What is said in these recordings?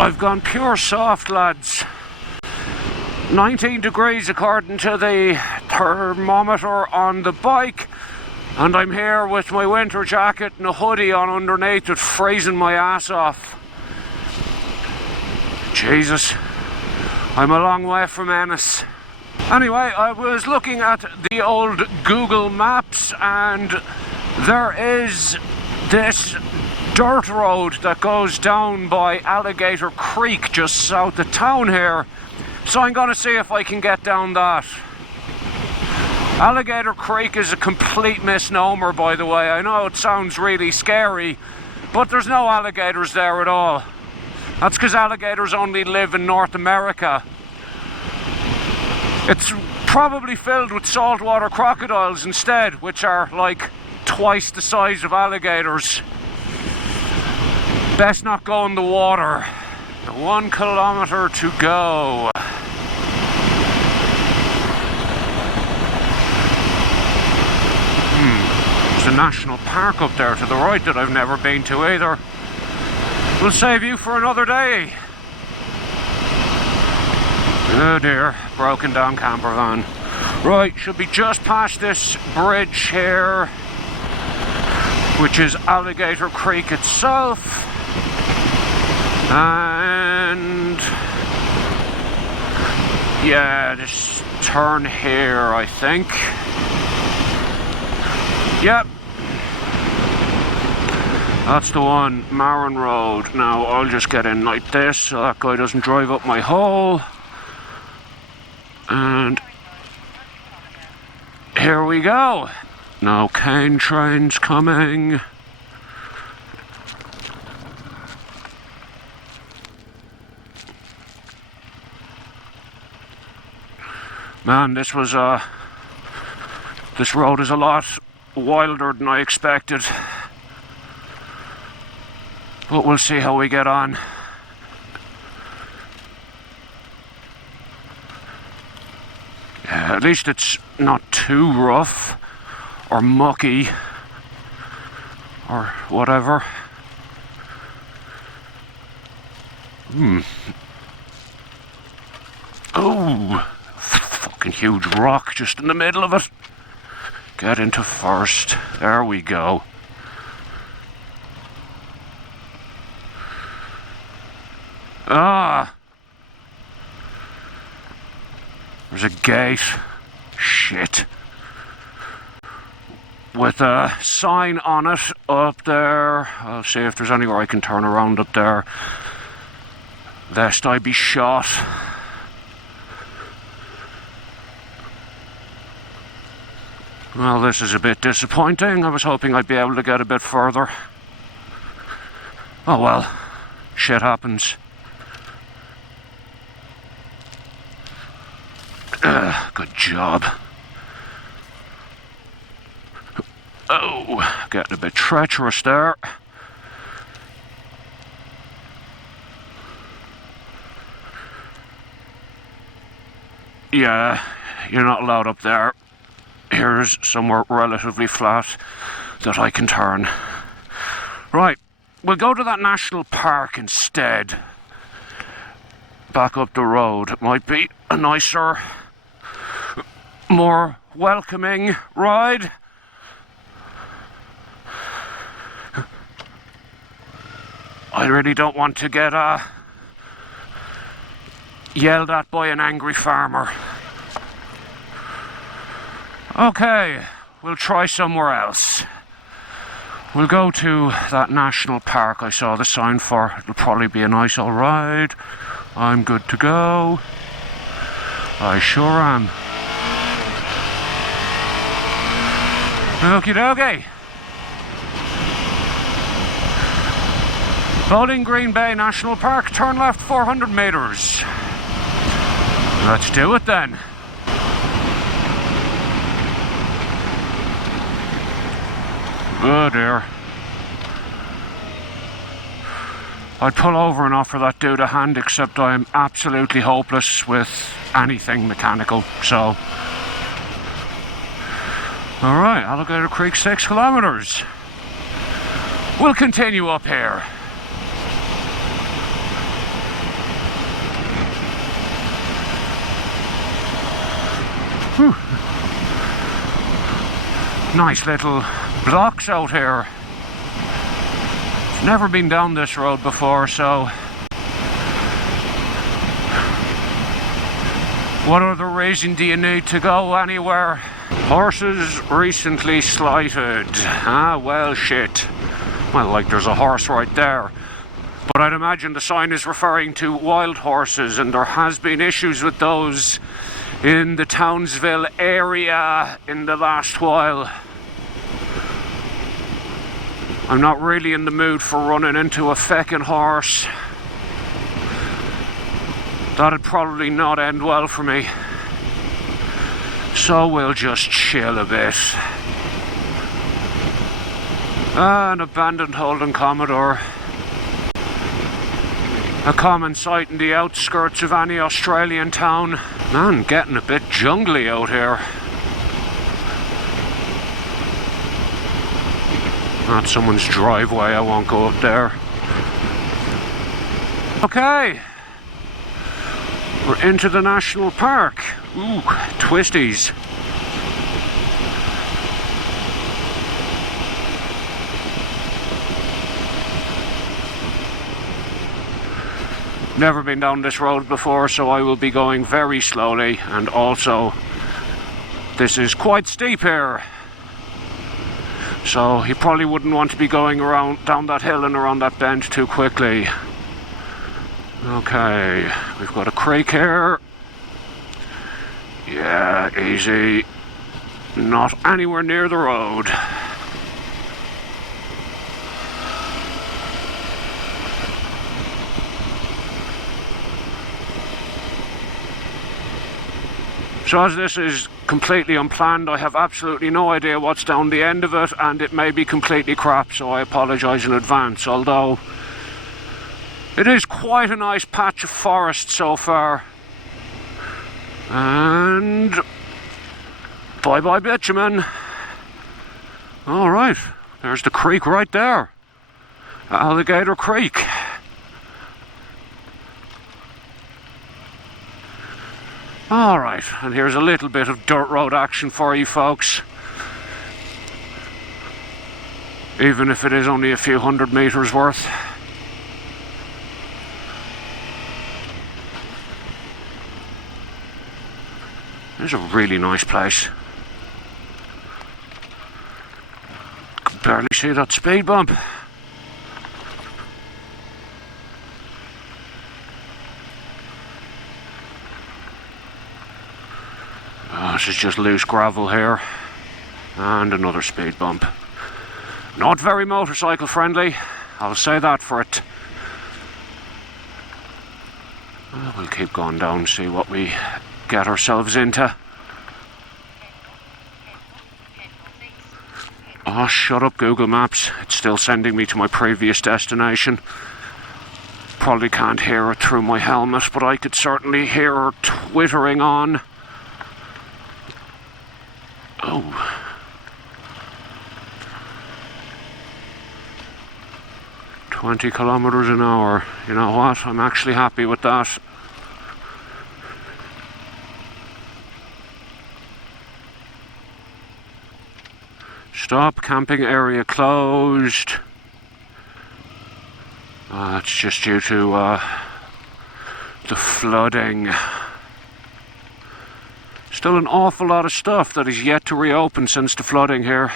I've gone pure soft, lads. 19 degrees according to the thermometer on the bike, and I'm here with my winter jacket and a hoodie on underneath it, freezing my ass off. Jesus, I'm a long way from Ennis. Anyway, I was looking at the old Google Maps, and there is this dirt road that goes down by Alligator Creek just south of town here. So I'm going to see if I can get down that. Alligator Creek is a complete misnomer, by the way. I know it sounds really scary, but there's no alligators there at all. That's because alligators only live in North America. It's probably filled with saltwater crocodiles instead, which are like twice the size of alligators. Best not go in the water. 1 kilometer to go. There's a national park up there to the right that I've never been to either. We'll save you for another day. Oh dear, broken down camper van. Right, should be just past this bridge here, which is Alligator Creek itself. And yeah, this turn here, I think. Yep, that's the one, Marin Road. Now I'll just get in like this so that guy doesn't drive up my hole. And here we go. No cane trains coming. Man, this road is a lot wilder than I expected, but we'll see how we get on. Yeah, at least it's not too rough or mucky or whatever. Oh, fucking huge rock just in the middle of it. Get into first. There we go. Ah! There's a gate. Shit. With a sign on it up there. I'll see if there's anywhere I can turn around up there. Lest I be shot. Well, this is a bit disappointing. I was hoping I'd be able to get a bit further. Oh well, shit happens. Good job. Oh, getting a bit treacherous there. Yeah, you're not allowed up there. Here's somewhere relatively flat that I can turn. Right, we'll go to that national park instead. Back up the road. It might be a nicer, more welcoming ride. I really don't want to get yelled at by an angry farmer. Okay, we'll try somewhere else. We'll go to that national park I saw the sign for. It'll probably be a nice old ride. I'm good to go. I sure am. Okie dokie. Bowling Green Bay National Park, turn left 400 meters. Let's do it then. Oh dear. I'd pull over and offer that dude a hand, except I'm absolutely hopeless with anything mechanical, so. Alright, Alligator Creek 6 kilometers. We'll continue up here. Whew. Nice little blocks out here. Never been down this road before, so what other reason do you need to go anywhere? Horses recently slighted. Ah, well, shit. Well, like there's a horse right there. But I'd imagine the sign is referring to wild horses, and there has been issues with those in the Townsville area in the last while. I'm not really in the mood for running into a feckin' horse. That'd probably not end well for me. So we'll just chill a bit. An abandoned Holden Commodore. A common sight in the outskirts of any Australian town. Man, getting a bit jungly out here. That's someone's driveway, I won't go up there. Okay. We're into the national park. Ooh, twisties. Never been down this road before, so I will be going very slowly, and also this is quite steep here. So you probably wouldn't want to be going around down that hill and around that bend too quickly. Okay, we've got a creek here. Yeah, easy. Not anywhere near the road. So as this is completely unplanned, I have absolutely no idea what's down the end of it, and it may be completely crap, so I apologise in advance, although it is quite a nice patch of forest so far. And bye bye bitumen. Alright, there's the creek right there. Alligator Creek. Alright, and here's a little bit of dirt road action for you folks. Even if it is only a few 100 metres worth. This is a really nice place. Can barely see that speed bump. This is just loose gravel here. And another speed bump. Not very motorcycle friendly, I'll say that for it. We'll keep going down, see what we get ourselves into. Oh, shut up Google Maps. It's still sending me to my previous destination. Probably can't hear it through my helmet, but I could certainly hear her twittering on. Oh. "20 kilometers an hour. You know what? I'm actually happy with that. Stop, camping area closed. It's just due to the flooding. Still an awful lot of stuff that is yet to reopen since the flooding here.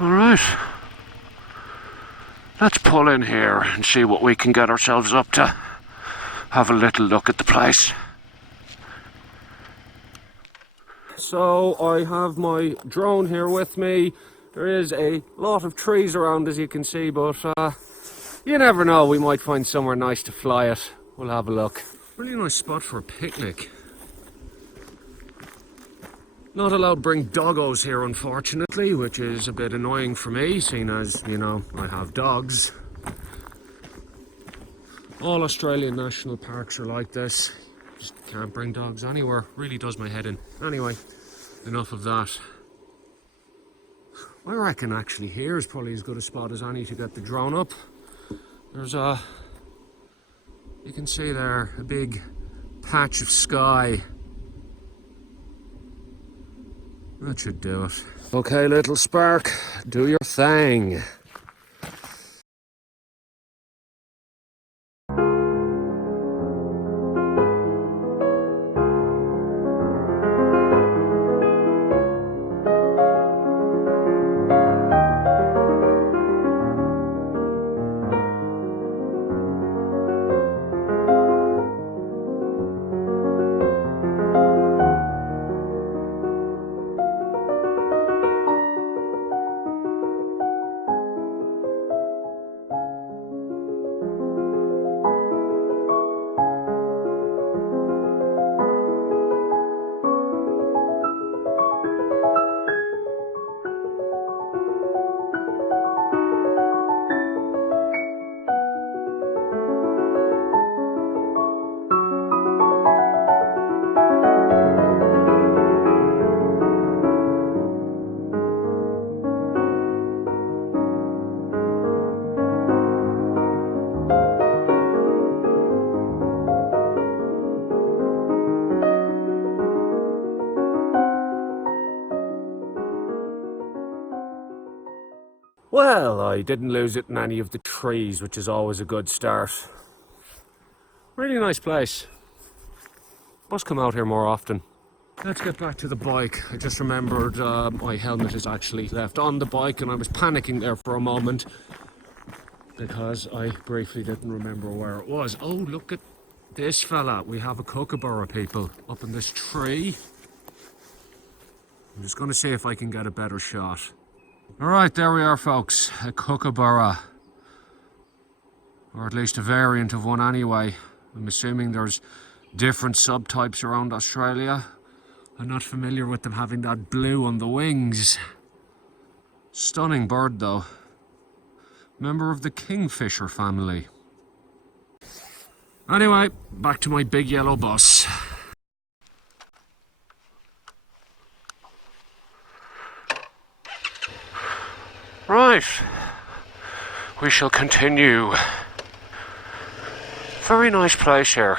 Alright. Let's pull in here and see what we can get ourselves up to. Have a little look at the place. So I have my drone here with me. There is a lot of trees around, as you can see, but you never know, we might find somewhere nice to fly it. We'll have a look. Really nice spot for a picnic. Not allowed to bring doggos here, unfortunately, which is a bit annoying for me, seeing as, you know, I have dogs. All Australian national parks are like this. Just can't bring dogs anywhere. Really does my head in. Anyway, enough of that. I reckon actually here is probably as good a spot as any to get the drone up. There's a, you can see there, a big patch of sky That should do it. Okay, little spark, do your thing. Well, I didn't lose it in any of the trees, which is always a good start. Really nice place. Must come out here more often. Let's get back to the bike. I just remembered my helmet is actually left on the bike, and I was panicking there for a moment because I briefly didn't remember where it was. Oh, look at this fella. We have a kookaburra, people, up in this tree. I'm just going to see if I can get a better shot. Alright, there we are, folks. A kookaburra. Or at least a variant of one anyway. I'm assuming there's different subtypes around Australia. I'm not familiar with them having that blue on the wings. Stunning bird though. Member of the kingfisher family. Anyway, back to my big yellow bus. Right, we shall continue. Very nice place here.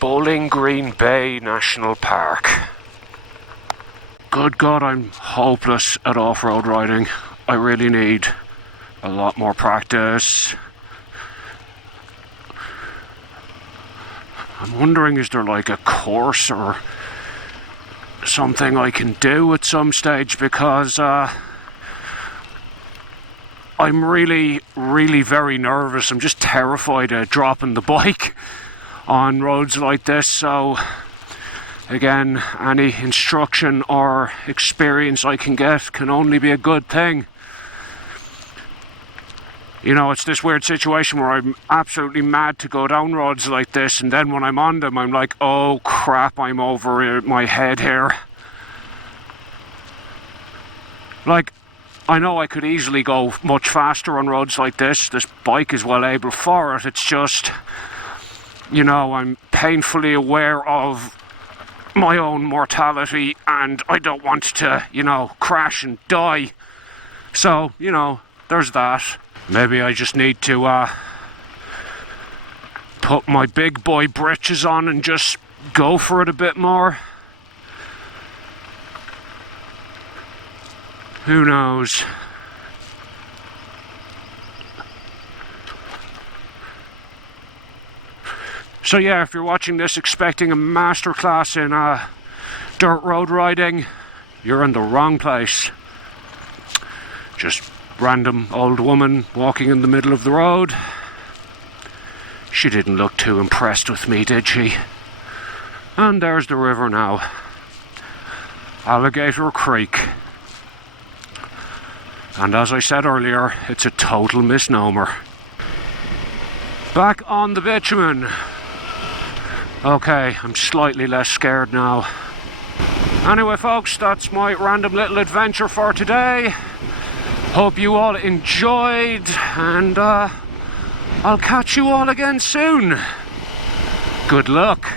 Bowling Green Bay National Park. Good God, I'm hopeless at off-road riding. I really need a lot more practice. I'm wondering, is there like a course or something I can do at some stage, because I'm really very nervous. I'm just terrified of dropping the bike on roads like this. So again, any instruction or experience I can get can only be a good thing. You know, it's this weird situation where I'm absolutely mad to go down roads like this, and then when I'm on them I'm like, oh crap, I'm over my head here. Like, I know I could easily go much faster on roads like this. This bike is well able for it. It's just, you know, I'm painfully aware of my own mortality and I don't want to, you know, crash and die. So, you know, there's that. Maybe I just need to put my big boy britches on and just go for it a bit more. Who knows? So yeah, if you're watching this expecting a masterclass in dirt road riding, you're in the wrong place. Just random old woman walking in the middle of the road. She didn't look too impressed with me, did she? And there's the river now. Alligator Creek. And as I said earlier, it's a total misnomer. Back on the bitumen. Okay, I'm slightly less scared now. Anyway folks, that's my random little adventure for today. Hope you all enjoyed, and I'll catch you all again soon. Good luck.